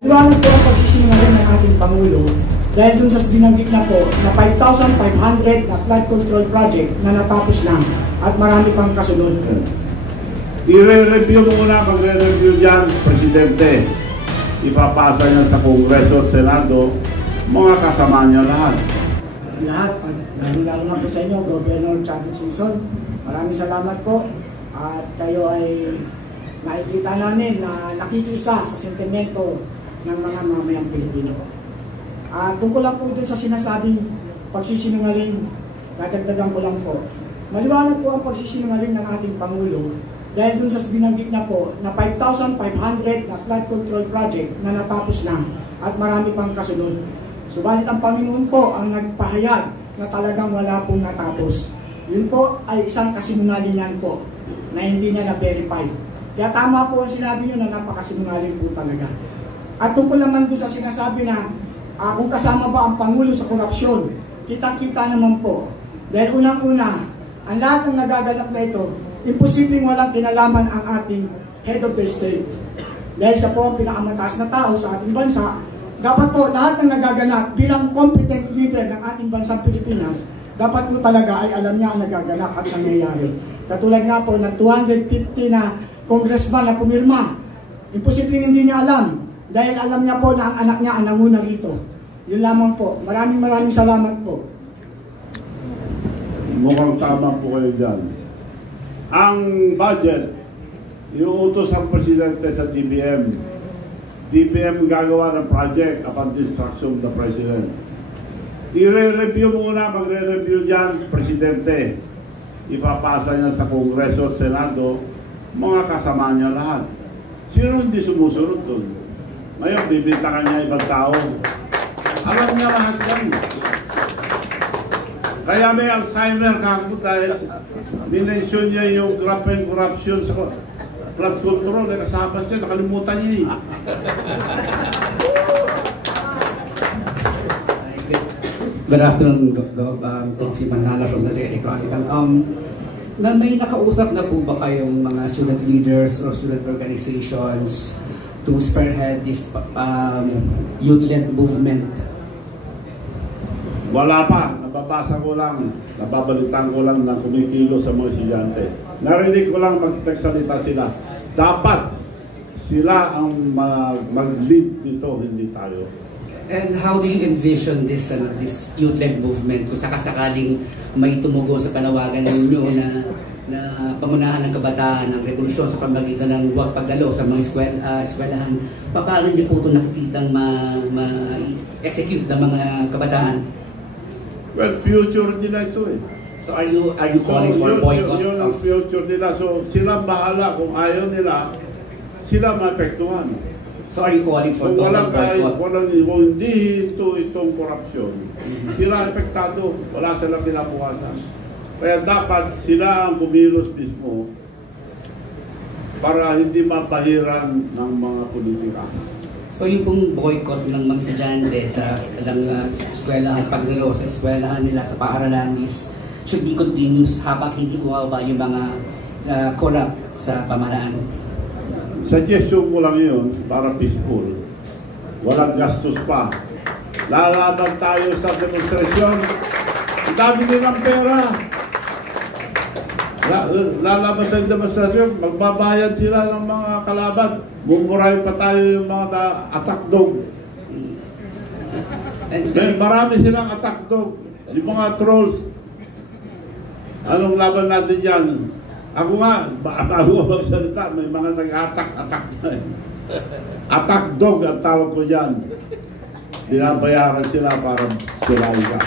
Liwanag po ang pagsisinungaling ng ating Pangulo dahil dun sa binanggit na po na 5,500 na flood control project na natapos na at marami pang kasunod. I-review muna, magre-review dyan, Presidente. Ipapasa niya sa Kongreso at Senado, mga kasama niya lahat. Lahat, at lalo na po sa inyo, Governor Chavez Singson, maraming salamat po at kayo ay nakikita namin na nakikisa sa sentimento ng mga mamayang Pilipino. Tungkol lang po dun sa sinasabing pagsisinungaling, nadagdagan ko lang po. Maliwanag po ang pagsisinungaling ng ating Pangulo dahil dun sa binanggit na po na 5,500 na flood control project na natapos na at marami pang kasunod. Subalit ang Panginoon po ang nagpahayag na talagang wala pong natapos. Yun po ay isang kasinungalingan po na hindi na na-verify. Kaya tama po ang sinabi nyo na napakasinungaling po talaga. At tungkol naman doon sa sinasabi na kung kasama ba ang Pangulo sa korupsyon, kita-kita naman po. Dahil unang-una, ang lahat ng nagaganap na ito, imposibleng walang kinalaman ang ating head of the state. Dahil siya po ang pinakamataas na tao sa ating bansa, dapat po lahat ng nagaganap bilang competent leader ng ating bansang Pilipinas, dapat po talaga ay alam niya ang nagaganap at nangyayari. Katulad nga po ng 250 na congressman na pumirma, imposibleng hindi niya alam dahil alam niya po na ang anak niya ang nanguna rito. Yun lamang po. Maraming salamat po. Mukhang tama po kayo dyan. Ang budget, iuutos ang Presidente sa DBM. DBM gagawa ng project upon instruction of the President. I-review muna, magre-review dyan, Presidente. Ipapasa niya sa Kongreso at Senado, mga kasama niya lahat. Sino hindi sumusunod doon? Ngayon, bibintakan niya ibang tao. Alam niya lahat yan. Kaya may Alzheimer kako dahil dinensyon niya yung graft and corruption sa flood control. Kasama siya, nakalimutan niya eh. Good afternoon, Prof. Manala from the Daily Chronicle. May nakausap na po ba kayong mga student leaders or student organizations to spearhead this youth-led movement? Wala pa. Nababasa ko lang, nababalitan ko lang na kumikilo sa mga estudyante. Narinig ko lang magsalita sila. Dapat sila ang mag-lead nito, hindi tayo. And how do you envision this youth-led movement kung sakasakaling may tumugo sa panawagan ninyo na pangunahan ng kabataan, ng revolusyon sa pamagitan ng huwag pagdalo sa mga eskwelahan? Paano niyo po ito nakikitang ma-execute ng mga kabataan? Well, future nila ito eh. So are you calling for boycott? Yun ang future nila. So sila bahala kung ayaw nila, sila maapektuhan. So are you calling for total boycott? Kung hindi itong korupsyon, sila apektado, wala silang pinabukasan. Kaya dapat sila ang kumilos mismo para hindi mapahiran ng mga politika. So yung pong boycott ng mga estudyante sa eskwelahan, sa pagdalo sa eskwelahan nila, sa paaralan should be continuous habang hindi buwaba yung mga corrupt sa pamahalaan. Suggestion ko lang yun para peaceful. Walang gastos pa. Lalaban tayo sa demonstrasyon. Ang dami nilang pera. Lalaban sa demonstrasyon. Magbabayad sila ng mga kalaban. Mumurahin pa tayo yung mga attack dog. Dahil marami silang attack dog. Yung mga trolls. Anong laban natin yan? Ako nga, bago magsalita, may mga nag-attack na eh. Attack dog ang tawag ko dyan. Binabayaran sila para sirain ka.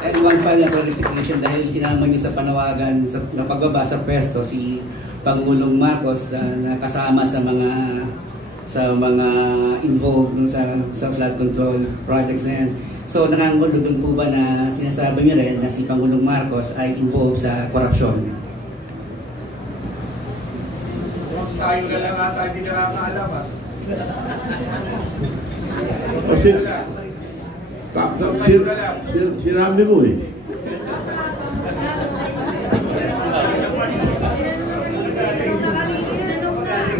And one final clarification, dahil sinama niyo sa panawagan na pagbaba sa pwesto si Pangulong Marcos na kasama sa mga involved sa flood control projects na yan. So nangangulong po ba na sinasabi niyo rin na si Pangulong Marcos ay involved sa korupsyon? Tayo na lang ata hindi nakakaalam ah. Sinabi mo eh.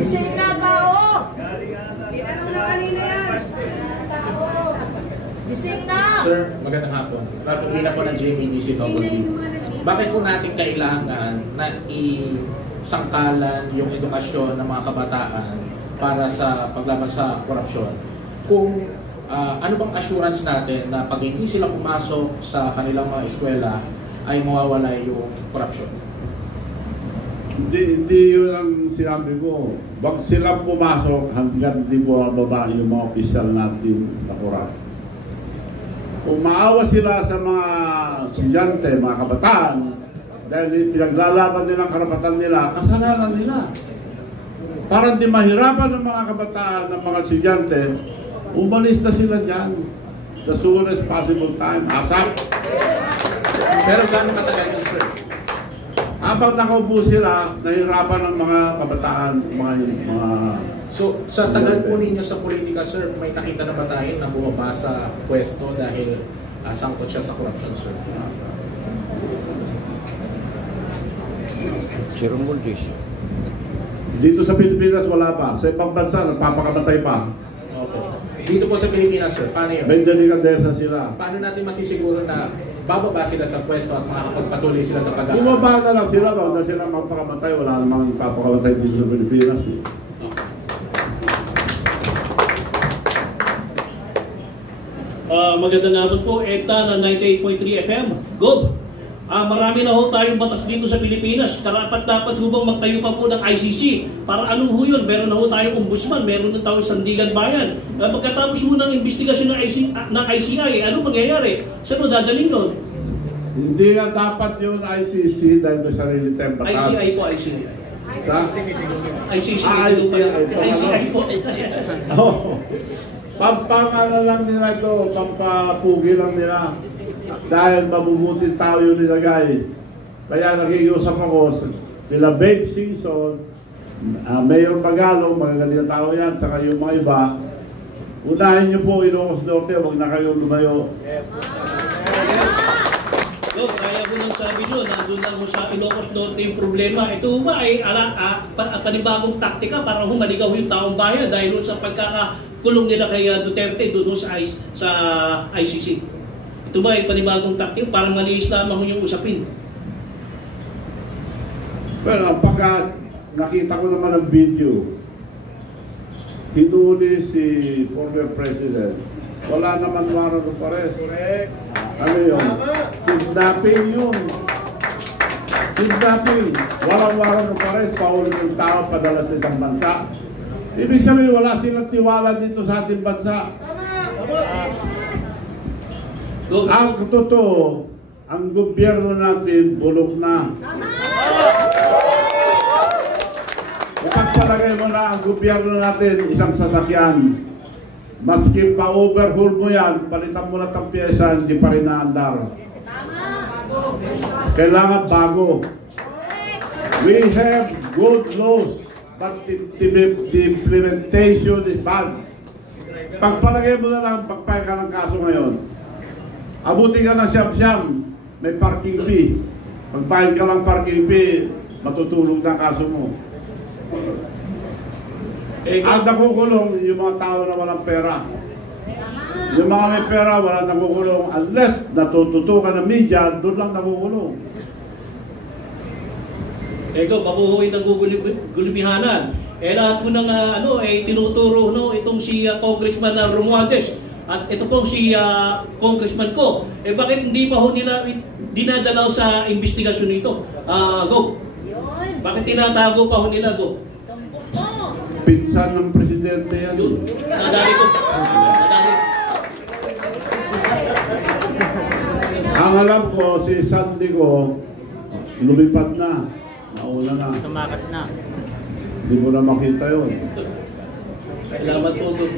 Sino na tao? Tinanong na kanina yan. Sir, magandang hapon. Pagpapila po ng JMDCW. Bakit po natin kailangan na isangkalan yung edukasyon ng mga kabataan para sa paglaban sa korupsyon? Kung ano bang assurance natin na pag hindi sila pumasok sa kanilang mga eskwela ay mawawala yung korupsyon? Hindi yun ang sinabi ko. Wag silang pumasok hanggang di bumababa yung mga opisyal natin na korap. Kung maawa sila sa mga estudyante, mga kabataan, dahil pinaglalaban nilang karapatan nila, kasalanan nila. Para hindi mahirapan ng mga kabataan, ng mga estudyante, umalis na sila dyan. The soonest possible time. Asap. Pero gano'ng katagal yun, sir? Habang nakaupo sila, nahirapan ng mga kabataan, mga So, sa tagal po ninyo sa politika, sir, may nakita na ba tayo na bumaba sa pwesto dahil sangkot siya sa corruption, sir? Dito sa Pilipinas, wala pa. Sa ibang bansa, nagpapakamatay pa. Okay. Dito po sa Pilipinas, sir, paano yun? May delikadesa sila. Paano natin masisiguro na bababa sila sa pwesto at makakapagpatuloy sila sa pag-aaral? Bumaba na lang sila, wag na sila magpakamatay. Wala namang papakamatay dito sa Pilipinas. Magandang hapon po, ETA na 98.3 FM. Gob, marami na ho tayong batas dito sa Pilipinas. Karapat-dapat ho bang magtayo pa po ng ICC? Para ano ho yun? Meron na ho tayong ombudsman, meron na tayong sandigan bayan. Pagkatapos ho ng investigasyon ng ICI, ano mangyayari? Saan ho dadaling nun? Hindi na dapat yung ICC dahil may sarili tayong batas. ICI po, ICI. ICC. ICI po. Pampangala lang nila ito, pampapugi lang nila. Dahil mabubuting tao yung nilagay. Kaya nakikiusap ako, nila Babe Season, Mayor Magalong, magagaling na tao yan, saka yung mga iba. Unahin niyo po Ilocos Norte, huwag na kayo lumayo. Kaya ko nang sabi nyo, nandun lang sa Ilocos Norte yung problema. Ito ba ay panibagong taktika para humaligaw yung taong bayan dahil sa pagkakakulong nila kay Duterte doon sa ICC. Ito ba ay panibagong taktika para maliis lamang yung usapin? Pero pagka nakita ko naman ang video, hinuli si former president, wala naman warrant of arrest. Correct. Ano yun? Kidnapping yun. Kidnapping. Walang warrant of arrest, pauli ng tao padala sa isang bansa. Ibig sabihin, wala silang tiwala dito sa ating bansa. Ang totoo, ang gobyerno natin bulok na. Ipagpalagay mo na ang gobyerno natin isang sasakyan. Maski pa-overhaul mo yan, palitan mo na ng pyesa, hindi pa rin naandar. Kailangan bago. We have good laws, but the implementation is bad. Pagpalagay mo na lang, pagpahing ka ng kaso ngayon. Abuti ka ng siyam-siyam, may parking fee. Pagpahing ka lang parking fee, matutulog na kaso mo. Ang nakukulong yung mga tao na walang pera. Yung mga may pera, walang nakukulong. Unless natututukan ng media, doon lang nakukulong. Ego, babuhuin ng gulubihanan. Lahat mo nang tinuturo itong si Congressman Romualdez. At ito pong si Congressman ko. Bakit hindi pa ho nila dinadalaw sa investigasyon nito? Go. Bakit tinatago pa ho nila, Go? Pinsan ng presidente yan. Nadali ko. Ang alam ko, si Sandy ko, lumipad na. Nauna na. Tumakas na. Hindi mo na makita yun. Salamat po, Go.